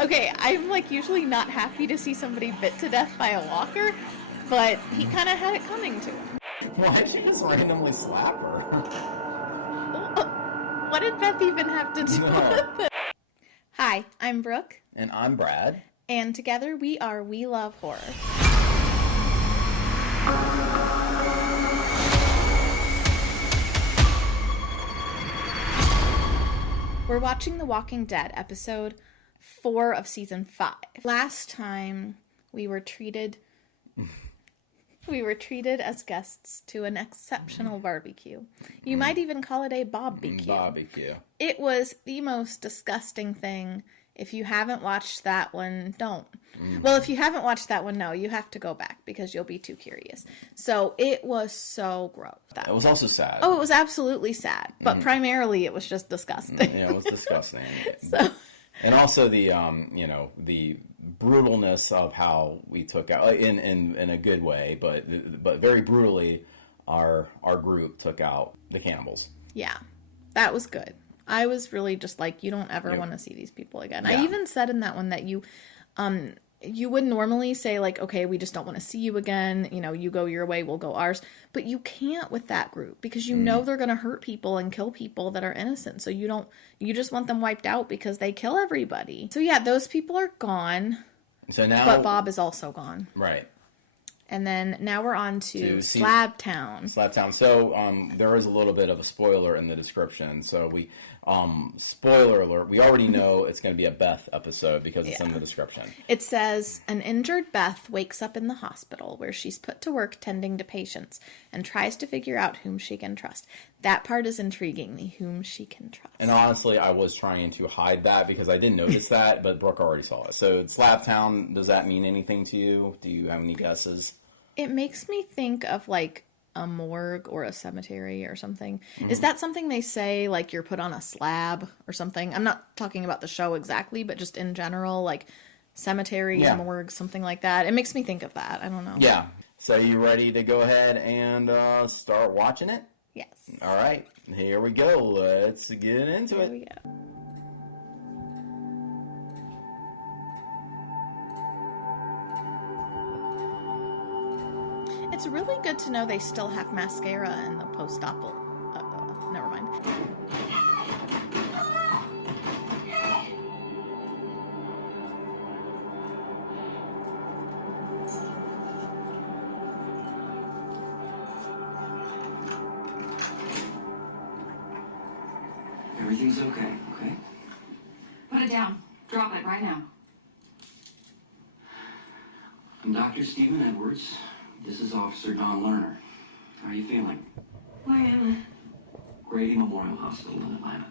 Okay, I'm like usually not happy to see somebody bit to death by a walker, but he kind of had it coming to him. Why did you just randomly slap her? What did Beth even have to do with it? Hi, I'm Brooke. And I'm Brad. And together we are We Love Horror. We're watching The Walking Dead, episode 4 of season 5. Last time we were treated as guests to an exceptional barbecue. You might even call it a barbecue. It was the most disgusting thing. If you haven't watched that one, don't. Well, if you haven't watched that one, no, you have to go back because you'll be too curious. So it was so gross. It was also sad. Oh, it was absolutely sad. But primarily it was just disgusting. Yeah, it was disgusting. And also the brutalness of how we took out, in a good way, but very brutally, our group took out the cannibals. Yeah, that was good. I was really just like, you don't ever want to see these people again. Yeah. I even said in that one that you would normally say like, okay, we just don't want to see you again. You know, you go your way, we'll go ours. But you can't with that group because you know they're going to hurt people and kill people that are innocent. So you just want them wiped out because they kill everybody. So yeah, those people are gone. So now, but Bob is also gone. Right. And then now we're on to Slabtown. Slabtown. So there is a little bit of a spoiler in the description. So we, spoiler alert, we already know it's going to be a Beth episode because it's in the description. It says, an injured Beth wakes up in the hospital where she's put to work tending to patients and tries to figure out whom she can trust. That part is intriguing me, whom she can trust. And honestly, I was trying to hide that because I didn't notice that, but Brooke already saw it. So Slabtown, does that mean anything to you? Do you have any guesses? It makes me think of like a morgue or a cemetery or something. Is that something they say, like you're put on a slab or something? I'm not talking about the show exactly, but just in general, like cemetery, morgue, something like that. It makes me think of that. I don't know. Yeah. So you ready to go ahead and start watching it? Yes. All right. Here we go. Let's get into it. Here we go. It's really good to know they still have mascara in the post-op. Never mind. Everything's okay? Put it down. Drop it right now. I'm Dr. Stephen Edwards. This is Officer Don Lerner. How are you feeling? Where am Grady Memorial Hospital in Atlanta.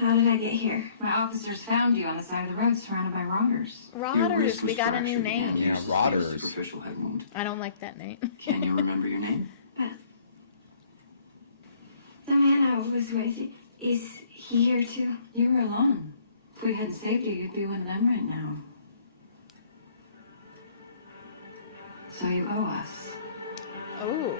I? How did I get here? My officers found you on the side of the road surrounded by rotters. Rotters. We got a new name. Yeah, rotters. Superficial head wound. I don't like that name. Can you remember your name? Beth. The man I was with, is he here too? You were alone. If we hadn't saved you, you'd be with them right now. So you owe us. Oh.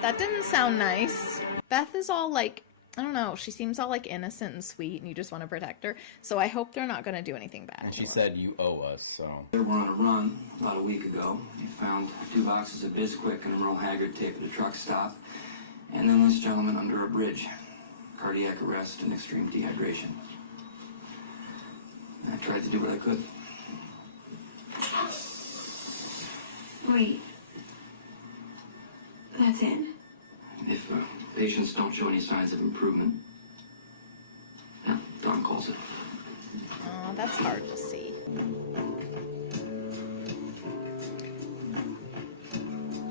That didn't sound nice. Beth is all like, I don't know, she seems all like innocent and sweet and you just want to protect her. So I hope they're not going to do anything bad. And she said, you owe us, so. They were on a run about a week ago. They found 2 boxes of Bisquick and a Merle Haggard tape at a truck stop. And then this gentleman under a bridge. Cardiac arrest and extreme dehydration. I tried to do what I could. Wait. That's it? If patients don't show any signs of improvement, yeah, Don calls it. Oh, that's hard to see.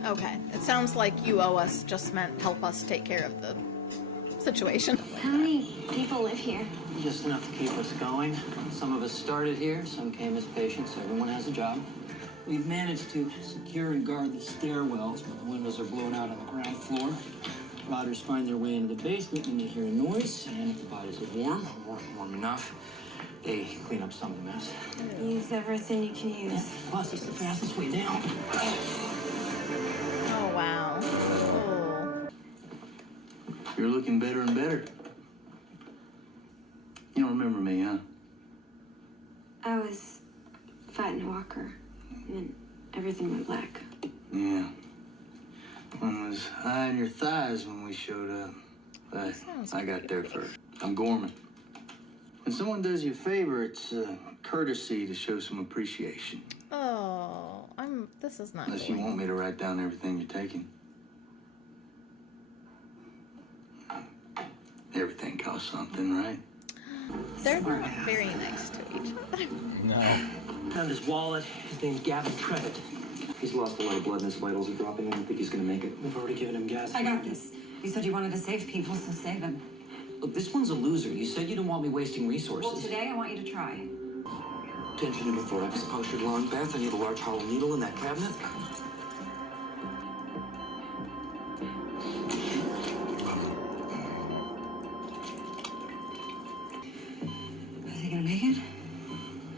Okay, it sounds like you owe us just meant help us take care of the situation. How many people live here? Just enough to keep us going. Some of us started here, some came as patients. Everyone has a job. We've managed to secure and guard the stairwells, but the windows are blown out on the ground floor. Rotters find their way into the basement when they hear a noise, and if the bodies are warm enough, they clean up some of the mess. Use everything you can use. Yeah. Plus, it's the fastest way down. Oh, wow. Oh. You're looking better and better. You don't remember me, huh? I was fighting a walker, and then everything went black. Yeah. One was eyeing your thighs when we showed up. But I got there first. I'm Gorman. When someone does you a favor, it's a courtesy to show some appreciation. Oh, this is not Unless you want me to write down everything you're taking. Everything costs something, right? They're not very nice to each other. No. Found his wallet. His name's Gavin Trevitt. He's lost a lot of blood and his vitals are dropping. I don't think he's gonna make it. We've already given him gas. I got this. You said you wanted to save people, so save him. Look, this one's a loser. You said you didn't want me wasting resources. Well, today I want you to try. Tension pneumothorax, punctured lung. Beth, I need a large hollow needle in that cabinet. Is he gonna make it?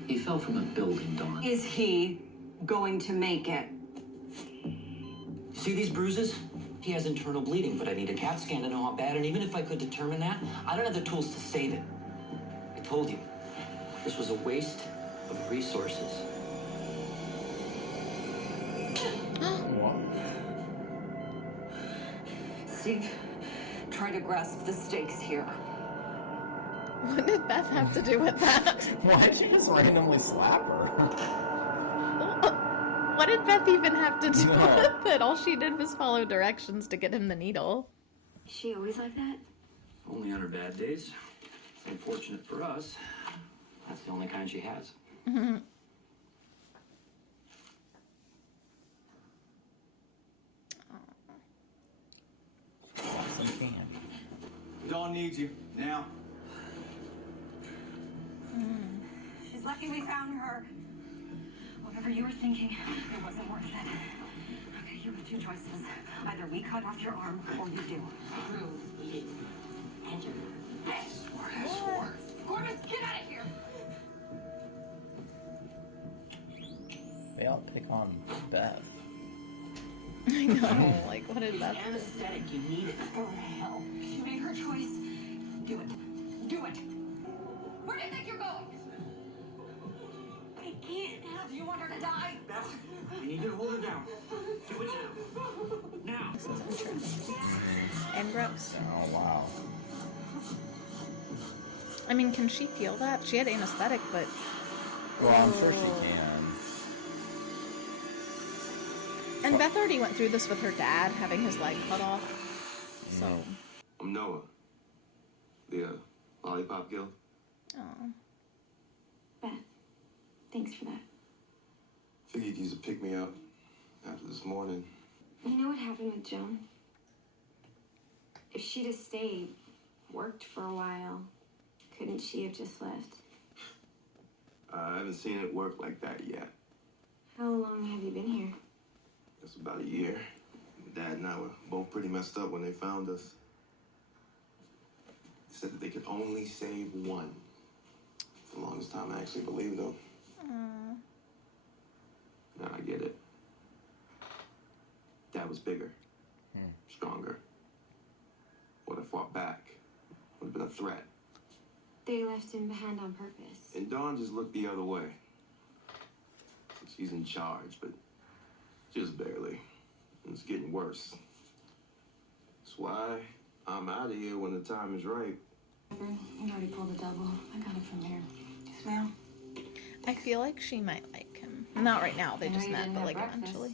He fell from a building, Dawn. Is he going to make it? See these bruises? He has internal bleeding, but I need a CAT scan to know how bad, and even if I could determine that, I don't have the tools to save it. I told you, this was a waste of resources. Steve, try to grasp the stakes here. What did Beth have to do with that? Why did you just randomly slap her? What did Beth even have to do No. with it? All she did was follow directions to get him the needle. Is she always like that? Only on her bad days. Unfortunate for us, that's the only kind she has. Some candy. Dawn needs you now. She's lucky we found her. Whatever you were thinking, it wasn't worth it. Okay, you have two choices. Either we cut off your arm, or you do. Gorman, get out of here! They all pick on Beth. I know, like, what did Beth do? Anesthetic, you need it. Go to hell. She made her choice. Do it. Do it. Where do you think you're going? I can't have you want her to die. Beth, you need to hold her down. Do it now. Now. This is interesting. And gross. Oh, wow. I mean, can she feel that? She had anesthetic, but... Well, I'm sure she can. And Beth already went through this with her dad, having his leg cut off. So... I'm Noah. The lollipop guild. Oh. Beth, thanks for that. Figured you'd pick me up after this morning. You know what happened with Joan? If she'd have stayed, worked for a while, couldn't she have just left? I haven't seen it work like that yet. How long have you been here? It's about a year. My dad and I were both pretty messed up when they found us. They said that they could only save one. For the longest time, I actually believed them. Now I get it. Dad was bigger, stronger. Would have fought back. Would have been a threat. They left him behind on purpose. And Dawn just looked the other way. She's in charge, but just barely. And it's getting worse. That's why I'm out of here when the time is right. You already pulled a double. I got it from there. Smell? I feel like she might like him. Not right now, they I know just you met, didn't but have like breakfast. eventually.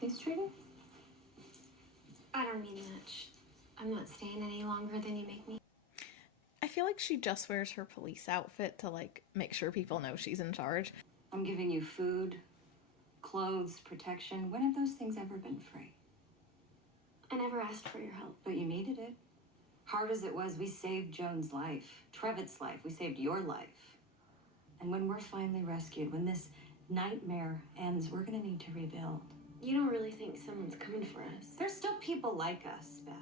Peace treaty? I don't mean much. I'm not staying any longer than you make me. I feel like she just wears her police outfit to like make sure people know she's in charge. I'm giving you food, clothes, protection. When have those things ever been free? I never asked for your help. But you needed it. Hard as it was, we saved Joan's life, Trevitt's life. We saved your life. And when we're finally rescued, when this nightmare ends, we're gonna need to rebuild. You don't really think someone's coming for us? There's still people like us, Beth.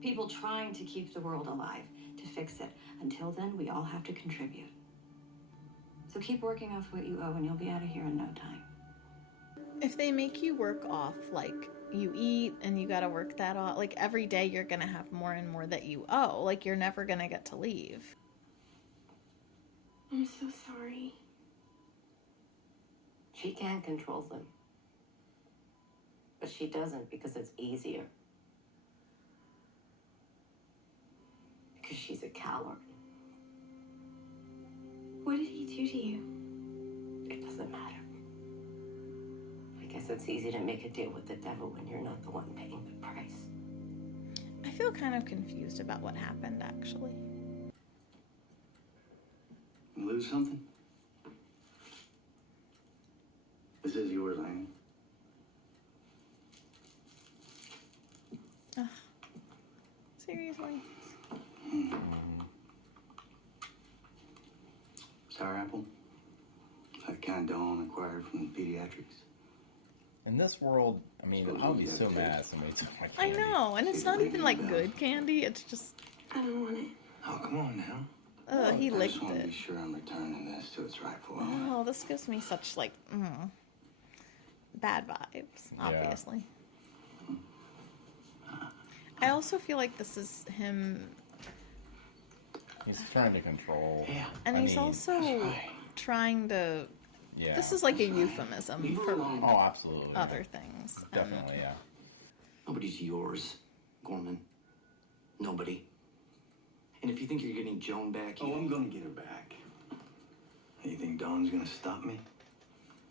People trying to keep the world alive, to fix it. Until then, we all have to contribute. So keep working off what you owe and you'll be out of here in no time. If they make you work off, like, you eat and you gotta work that off, like, every day you're gonna have more and more that you owe. Like, you're never gonna get to leave. I'm so sorry. She can control them. But she doesn't because it's easier. Because she's a coward. What did he do to you? It doesn't matter. I guess it's easy to make a deal with the devil when you're not the one paying the price. I feel kind of confused about what happened, actually. You lose something? This is yours, ain't it? Ugh. Seriously. Sour apple? That kind Dawn acquired from the pediatrics. In this world, I mean, I would be so mad if somebody took my I candy. know, and it's not even like good candy. It's just, I don't want it. Oh, come on now. he I just licked want to be it. sure I'm returning this to its rightful owner. Oh, this gives me such like bad vibes. Obviously. I also feel like this is him, He's trying to control. Yeah. and he's also trying to. Yeah. This is like a euphemism for Oh, absolutely. other things. And Definitely, yeah. Nobody's yours, Gorman. Nobody. And if you think you're getting Joan back, Oh, I'm gonna get her back. You think Dawn's gonna stop me?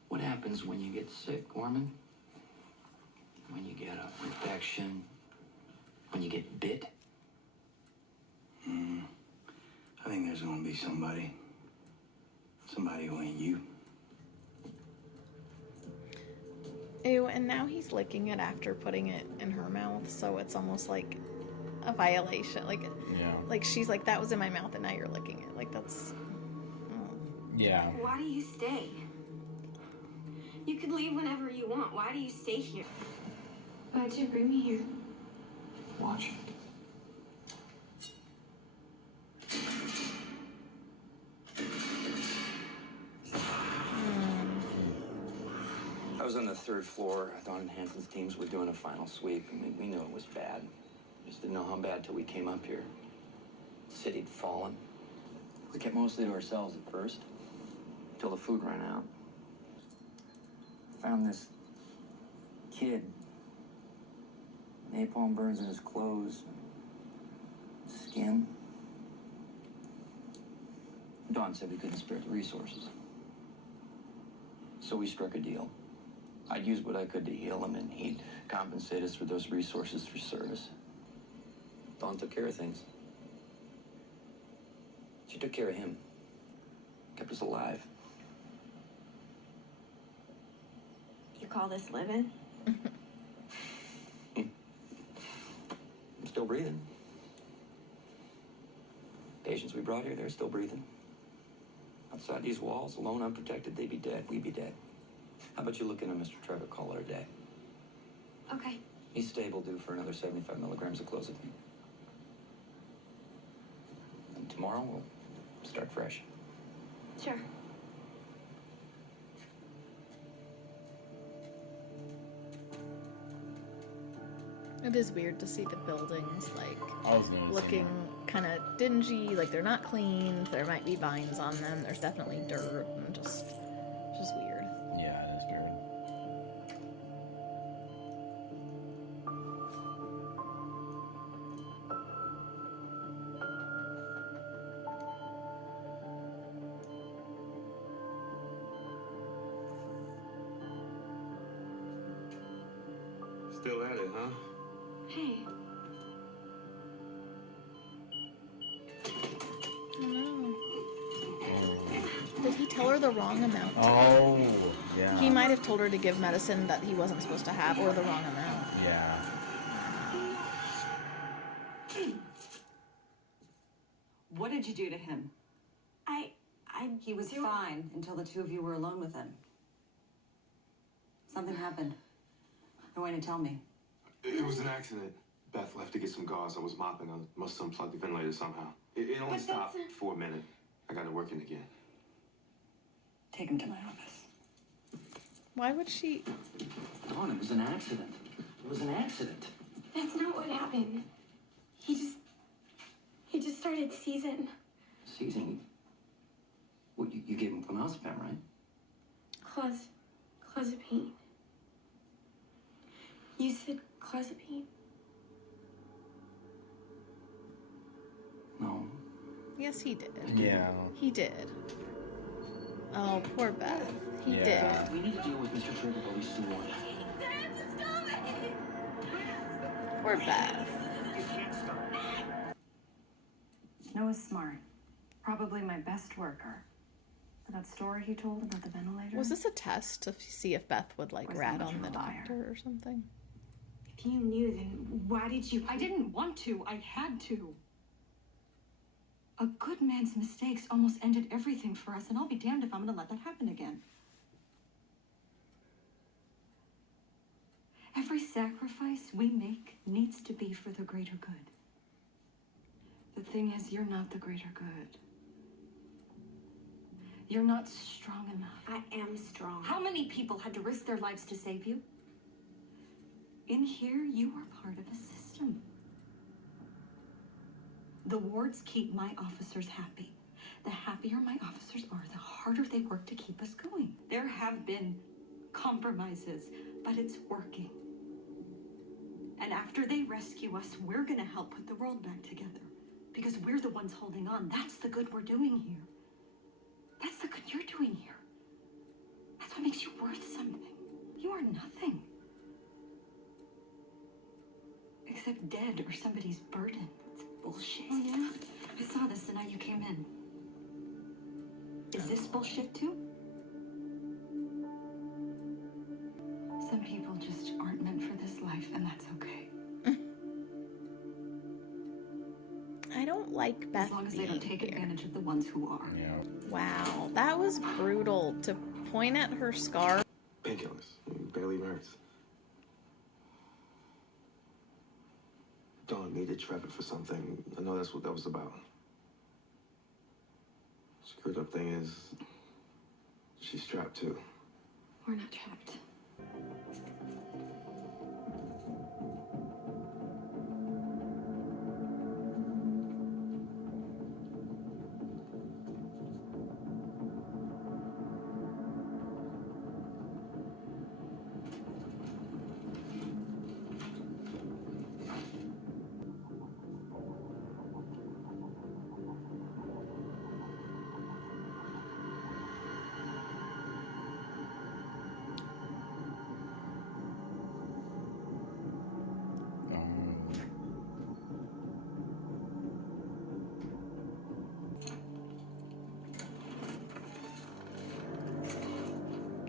what happens when you get sick, Gorman? When you get an infection? When you get bit? I think there's gonna be somebody. Somebody who ain't you. Ew, and now he's licking it after putting it in her mouth, so it's almost like a violation. Like she's like, that was in my mouth, and now you're licking it. Like that's. Yeah. Why do you stay? You could leave whenever you want. Why do you stay here? Why'd you bring me here? Watch it. I was on the 3rd floor. Dawn and Hanson's teams were doing a final sweep. I mean, we knew it was bad. Just didn't know how bad till we came up here. The city had fallen. We kept mostly to ourselves at first, until the food ran out. Found this kid. Napalm burns in his clothes, skin. Dawn said we couldn't spare the resources. So we struck a deal. I'd use what I could to heal him, and he'd compensate us for those resources for service. Dawn took care of things. She took care of him. Kept us alive. You call this living? I'm still breathing. Patients we brought here, they're still breathing. Outside these walls, alone, unprotected, they'd be dead. We'd be dead. How about you look into Mr. Trevor, call it a day? Okay. He's stable, due for another 75 milligrams of clozapine. And tomorrow, we'll start fresh. Sure. It is weird to see the buildings like I was noticing looking kind of dingy, like they're not cleaned. There might be vines on them. There's definitely dirt and just weird. Yeah, it is weird. Still at it, huh? Hey. I don't know. Did he tell her the wrong amount? Oh, yeah. He might have told her to give medicine that he wasn't supposed to have, or the wrong amount. Yeah. What did you do to him? He was fine until the two of you were alone with him. Something happened. You're going to tell me. It was an accident. Beth left to get some gauze. I was mopping. I must have unplugged the ventilator somehow. It only stopped for a minute. I got it working again. Take him to my office. Why would she? Dawn, it was an accident. It was an accident. That's not what happened. He just started seizing. Seizing. What, Clonazepam, right? Clozapine. You said clozapine? No. Yes, he did. Yeah. He did. Oh, poor Beth. He Yeah. We need to deal with Mr. Trigger while we still want him. did. Poor Beth. Noah's smart. Probably my best worker. But that story he told about the ventilator? Was this a test to see if Beth would like Was rat not on the a liar. doctor or something? If you knew, then why did you... I didn't want to. I had to. A good man's mistakes almost ended everything for us, and I'll be damned if I'm going to let that happen again. Every sacrifice we make needs to be for the greater good. The thing is, you're not the greater good. You're not strong enough. I am strong. How many people had to risk their lives to save you? In here, you are part of a system. The wards keep my officers happy. The happier my officers are, the harder they work to keep us going. There have been compromises, but it's working. And after they rescue us, we're gonna help put the world back together. Because we're the ones holding on. That's the good we're doing here. That's the good you're doing here. That's what makes you worth something. You are nothing. Except dead or somebody's burden. It's bullshit. Oh, yeah? I saw this the night you came in. Is this bullshit too? Some people just aren't meant for this life, and that's okay. I don't like Beth As long as they being don't take here. advantage of the ones who are. Yeah. Wow, that was brutal. To point at her scar. Painkillers. It barely even hurts. Dawn needed Trevor for something. I know that's what that was about. Screwed up thing is, she's trapped too. We're not trapped.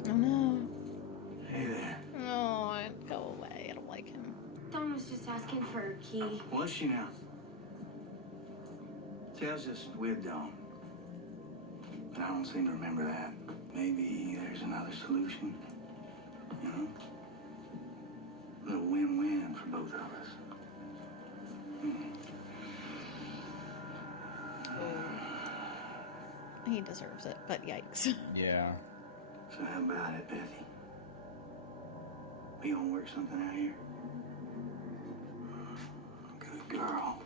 Oh no. Hey there. Oh, go away. I don't like him. Dawn was just asking for a key. Was she now? See, I was just with Dawn. But I don't seem to remember that. Maybe there's another solution. You know? A little win-win for both of us. He deserves it, but yikes. Yeah. So how about it, Bethy? We gonna work something out here? Good girl.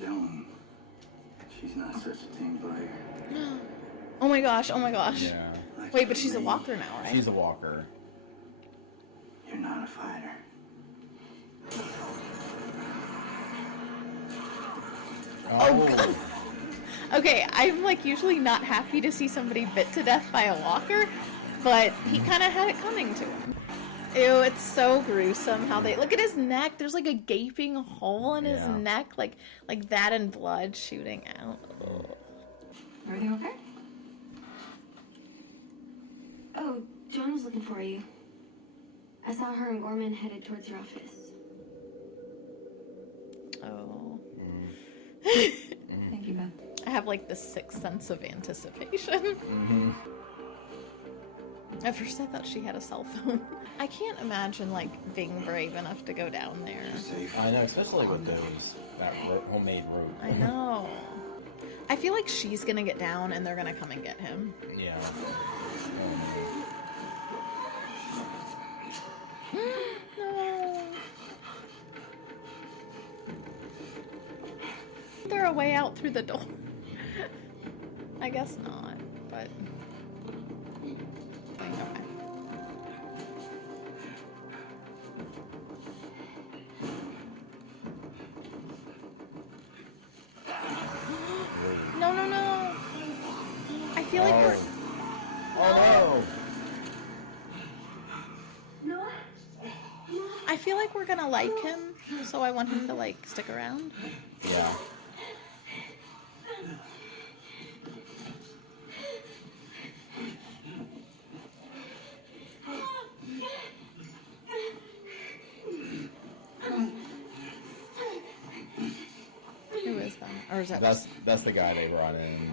Joan, she's not such a team player. Oh my gosh, oh my gosh. Yeah. Wait, but she's a walker now, right? She's a walker. You're not a fighter. Oh, God. Okay, I'm like usually not happy to see somebody bit to death by a walker, but he kind of had it coming to him. Ew, it's so gruesome how they look at his neck. There's like a gaping hole in his Yeah. neck, like that and blood shooting out. Ugh. Everything okay? Oh, John was looking for you. I saw her and Gorman headed towards your office. Oh. Thank you, Beth. I have like this sixth sense of anticipation. At first I thought she had a cell phone. I can't imagine like being brave enough to go down there. Safe. I know, especially with those that homemade rope. I know. I feel like she's gonna get down and they're gonna come and get him. Yeah. No. They're a way out through the door. I guess not, but okay. No, no, no. I feel like we're... Oh, No. I feel like we're gonna like him, so I want him to, like, stick around. no. Yeah. Who is that? Or is that That's the guy they brought in.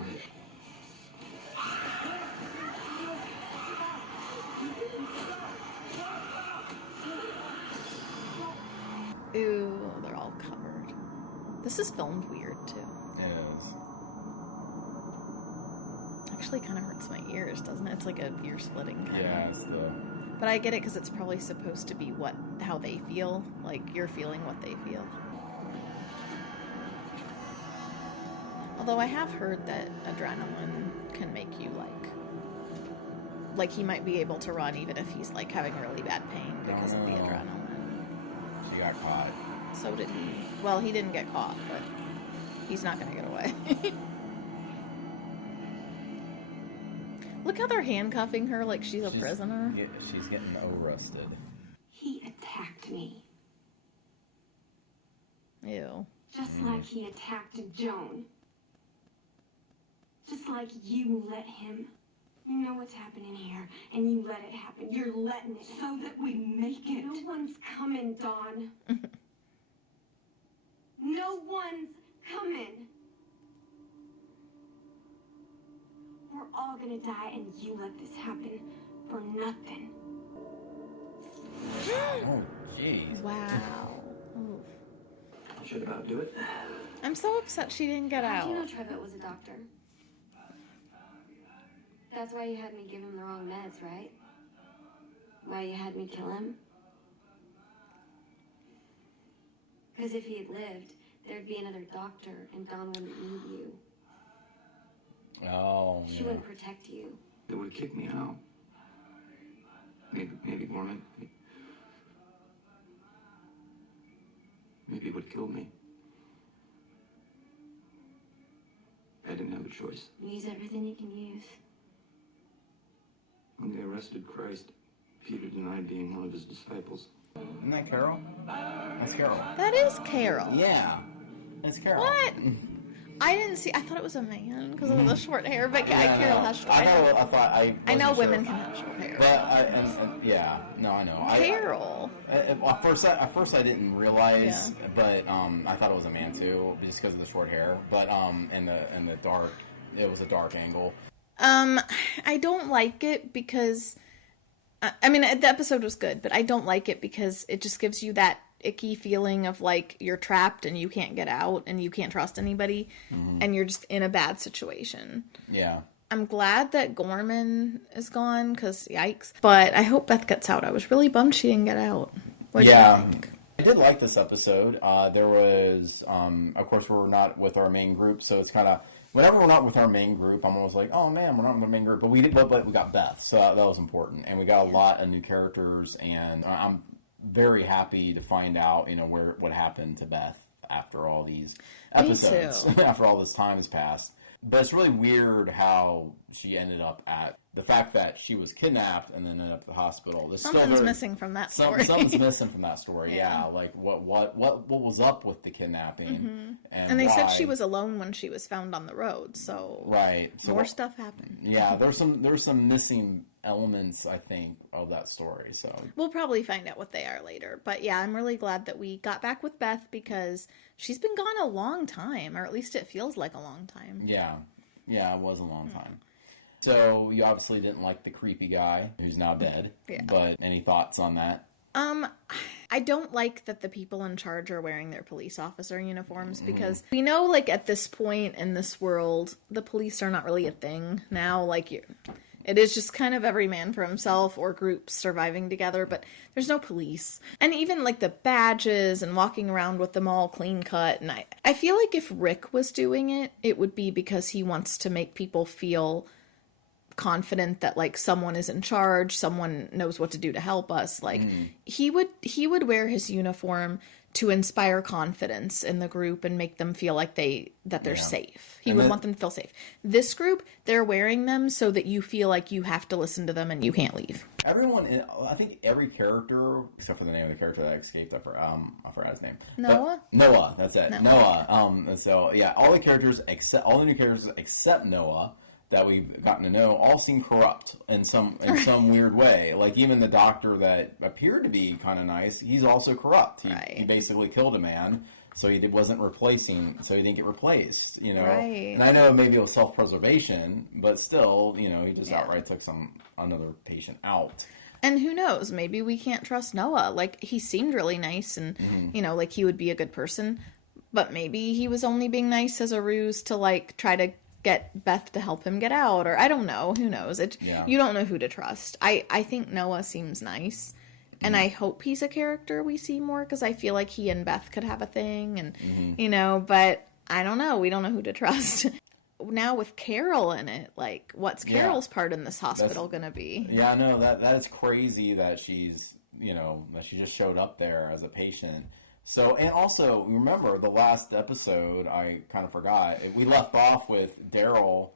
Ew, they're all covered. This is filmed weird, too. It is. Actually kind of hurts my ears, doesn't it? It's like a ear splitting kind of. Yeah, it's the... But I get it because it's probably supposed to be how they feel. Like, you're feeling what they feel. Although I have heard that adrenaline can make you, like he might be able to run even if he's, like, having really bad pain because of the adrenaline. She got caught. So did he. Well, he didn't get caught, but he's not going to get away. Look how they're handcuffing her like she's a prisoner. She's getting arrested. He attacked me. Ew. Just like he attacked Joan. Just like you let him. You know what's happening here, and you let it happen. You're letting it so that we make it. No one's coming, Dawn. No one's coming. We're all gonna die, and you let this happen for nothing. Oh, jeez. Wow. Oof. Should about do it. I'm so upset she didn't get How'd out. you know Trevitt was a doctor? That's why you had me give him the wrong meds, right? Why you had me kill him? Because if he had lived, there'd be another doctor, and Dawn wouldn't need you. Oh, She yeah. wouldn't protect you. They would have kicked me out. Maybe Gorman. Maybe it would have killed me. I didn't have a choice. Use everything you can use. When they arrested Christ, Peter denied being one of his disciples. Isn't that Carol? That's Carol. That is Carol. Yeah. It's Carol. What? I didn't see. I thought it was a man because of the short hair, but Carol has short I hair. know. I know wasn't women sure. can have short hair. But yeah, no, I know. Carol. At first I didn't realize, but I thought it was a man too, just because of the short hair. But in the dark, it was a dark angle. I don't like it because, I mean, the episode was good, but I don't like it because it just gives you that icky feeling of like you're trapped and you can't get out and you can't trust anybody and you're just in a bad situation. Yeah. I'm glad that Gorman is gone because yikes. But I hope Beth gets out. I was really bummed she didn't get out. What do you think? I did like this episode. There was, of course, we're not with our main group, so it's kind of, whenever we're not with our main group, I'm always like, oh man, we're not with our main group. But we got Beth, so that was important. And we got a lot of new characters, and I'm very happy to find out, what happened to Beth after all these episodes, after all this time has passed. But it's really weird how she ended up at the fact that she was kidnapped and then ended up at the hospital. Something's missing from that story. Something's missing from that story. Yeah, like what was up with the kidnapping? And they said she was alone when she was found on the road. So right, so more stuff happened. Yeah, there's some missing elements, I think, of that story. So we'll probably find out what they are later. But yeah, I'm really glad that we got back with Beth because she's been gone a long time, or at least it feels like a long time. Yeah, it was a long time. So you obviously didn't like the creepy guy who's now dead. Yeah. But any thoughts on that? I don't like that the people in charge are wearing their police officer uniforms because we know, like, at this point in this world, the police are not really a thing now. Like, It is just kind of every man for himself or groups surviving together, but there's no police. And even like the badges and walking around with them all clean cut. And I feel like if Rick was doing it, it would be because he wants to make people feel confident that like someone is in charge, someone knows what to do to help us. Like he would wear his uniform to inspire confidence in the group and make them feel like they're safe. He would want them to feel safe. This group, they're wearing them so that you feel like you have to listen to them and you can't leave. Everyone, I think every character, except for the name of the character that escaped, I forgot his name. Noah? But Noah, that's it. No. Noah. So yeah, all the new characters except Noah that we've gotten to know all seem corrupt in some weird way. Like even the doctor that appeared to be kind of nice, he's also corrupt. He basically killed a man, so he didn't get replaced. You know, and I know maybe it was self-preservation, but still, you know, he just outright took another patient out. And who knows? Maybe we can't trust Noah. Like he seemed really nice, and you know, like he would be a good person. But maybe he was only being nice as a ruse to like try to get Beth to help him get out, or I don't know. Who knows? You don't know who to trust. I think Noah seems nice, and I hope he's a character we see more, because I feel like he and Beth could have a thing, and you know, but I don't know. We don't know who to trust. Now with Carol in it, like what's Carol's part in this hospital gonna be? Yeah, no, that is crazy that she's, you know, that she just showed up there as a patient. So, and also, remember, the last episode, I kind of forgot, we left off with Daryl,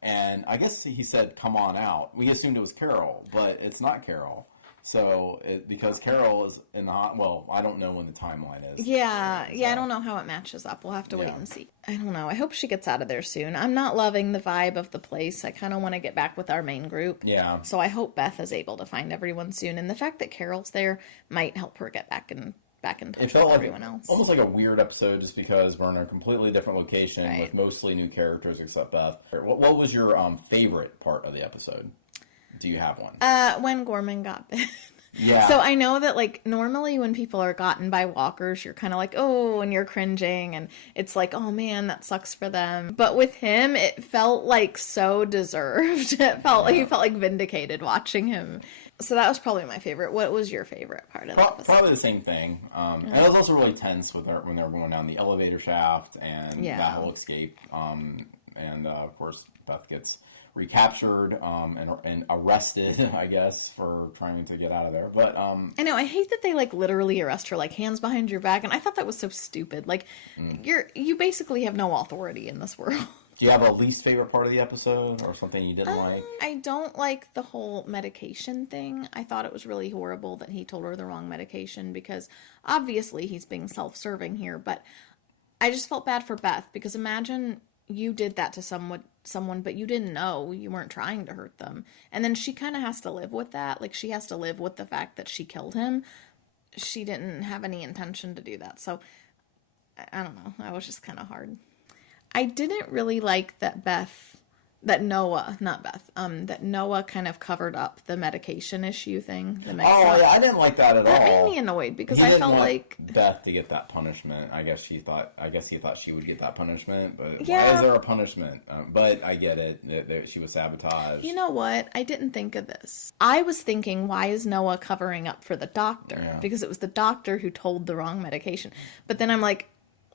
and I guess he said, come on out. We assumed it was Carol, but it's not Carol. So, because Carol is in the I don't know when the timeline is. Yeah, I don't know how it matches up. We'll have to wait and see. I don't know. I hope she gets out of there soon. I'm not loving the vibe of the place. I kind of want to get back with our main group. Yeah. So I hope Beth is able to find everyone soon, and the fact that Carol's there might help her get back in touch with everyone else. Almost like a weird episode, just because we're in a completely different location with mostly new characters except Beth. What was your favorite part of the episode? Do you have one? When Gorman got bit. Yeah. So I know that like normally when people are gotten by walkers, you're kind of like, oh, and you're cringing, and it's like, oh man, that sucks for them. But with him, it felt like so deserved. He felt like vindicated watching him. So that was probably my favorite. What was your favorite part of the episode? Probably the same thing. And it was also really tense when they were going down the elevator shaft and that whole escape. And of course, Beth gets recaptured and arrested, I guess, for trying to get out of there. But I know, I hate that they like literally arrest her, like hands behind your back, and I thought that was so stupid. Like you basically have no authority in this world. Do you have a least favorite part of the episode, or something you didn't like? I don't like the whole medication thing. I thought it was really horrible that he told her the wrong medication, because obviously he's being self-serving here, but I just felt bad for Beth, because imagine you did that to someone, but you didn't know, you weren't trying to hurt them. And then she kind of has to live with that. Like, she has to live with the fact that she killed him. She didn't have any intention to do that. So, I don't know. That was just kind of hard. I didn't really like that Noah kind of covered up the medication issue thing. Yeah, I didn't like that at all. That made me annoyed, because I felt like Beth to get that punishment. I guess he thought she would get that punishment, but why is there a punishment? But I get it. That she was sabotaged. You know what? I didn't think of this. I was thinking, why is Noah covering up for the doctor? Yeah. Because it was the doctor who told the wrong medication. But then I'm like,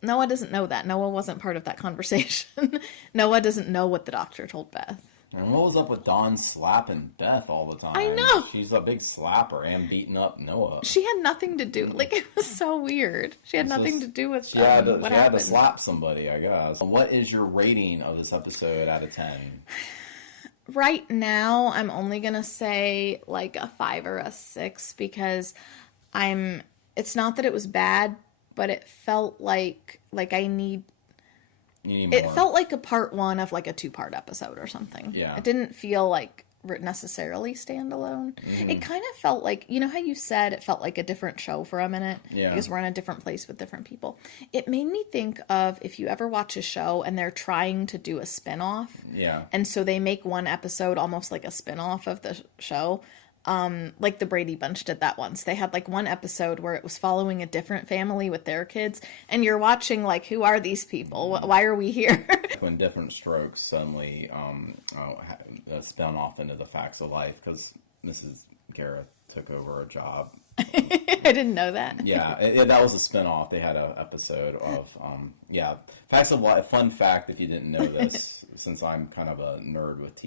Noah doesn't know that. Noah wasn't part of that conversation. Noah doesn't know what the doctor told Beth. And what was up with Dawn slapping Beth all the time? I know. She's a big slapper and beating up Noah. She had nothing to do. Like, it was so weird. She had nothing to do with what happened. She had to slap somebody, I guess. What is your rating of this episode out of 10? Right now, I'm only going to say like a 5 or a 6, because it's not that it was bad, but it felt like I need more. It felt like a part 1 of like a 2-part episode or something. Yeah. It didn't feel like necessarily standalone. It kind of felt like, you know how you said it felt like a different show for a minute? Yeah. Because we're in a different place with different people. It made me think of if you ever watch a show and they're trying to do a spin-off. Yeah. And so they make one episode almost like a spin-off of the show. like the Brady Bunch did that once. They had like one episode where it was following a different family with their kids, and you're watching like, who are these people? Why are we here? When Different Strokes suddenly spun off into the Facts of Life because Mrs. Garrett took over a job. I didn't know that. Yeah, that was a spin-off. They had an episode of, Facts of Life. Fun fact, if you didn't know this, since I'm kind of a nerd with,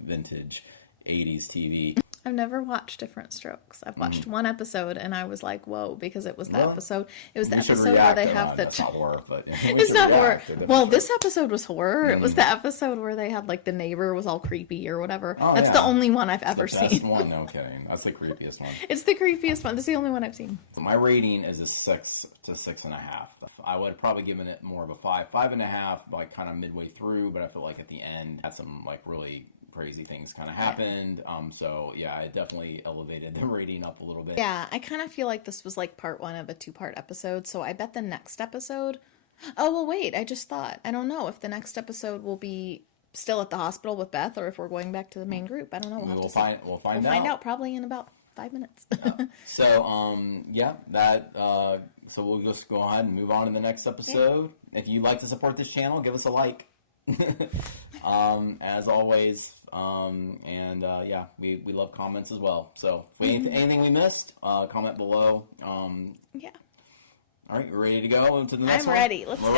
vintage 80s TV. I've never watched Different Strokes. I've watched one episode, and I was like, "Whoa!" Because it was the episode. It was the episode where they have the. That's not horror, but it's not horror. Well, this episode was horror. It was the episode where they had like the neighbor was all creepy or whatever. Oh, that's the only one I've ever seen. Best one, no kidding. That's the creepiest one. It's the creepiest one. That's the only one I've seen. So my rating is a 6 to 6.5. I would have probably given it more of a 5, 5.5, like kind of midway through. But I feel like at the end had some like really crazy things kind of happened. So yeah, it definitely elevated the rating up a little bit. Yeah, I kind of feel like this was like part 1 of a 2-part episode. So I bet the next episode. Oh well, wait. I just thought. I don't know if the next episode will be still at the hospital with Beth or if we're going back to the main group. I don't know. We'll find We'll find out probably in about 5 minutes. So so we'll just go ahead and move on to the next episode. Yeah. If you'd like to support this channel, give us a like. As always. We love comments as well. So if anything we missed, comment below. Yeah. All right, you ready to go to the next one? I'm ready. Let's go.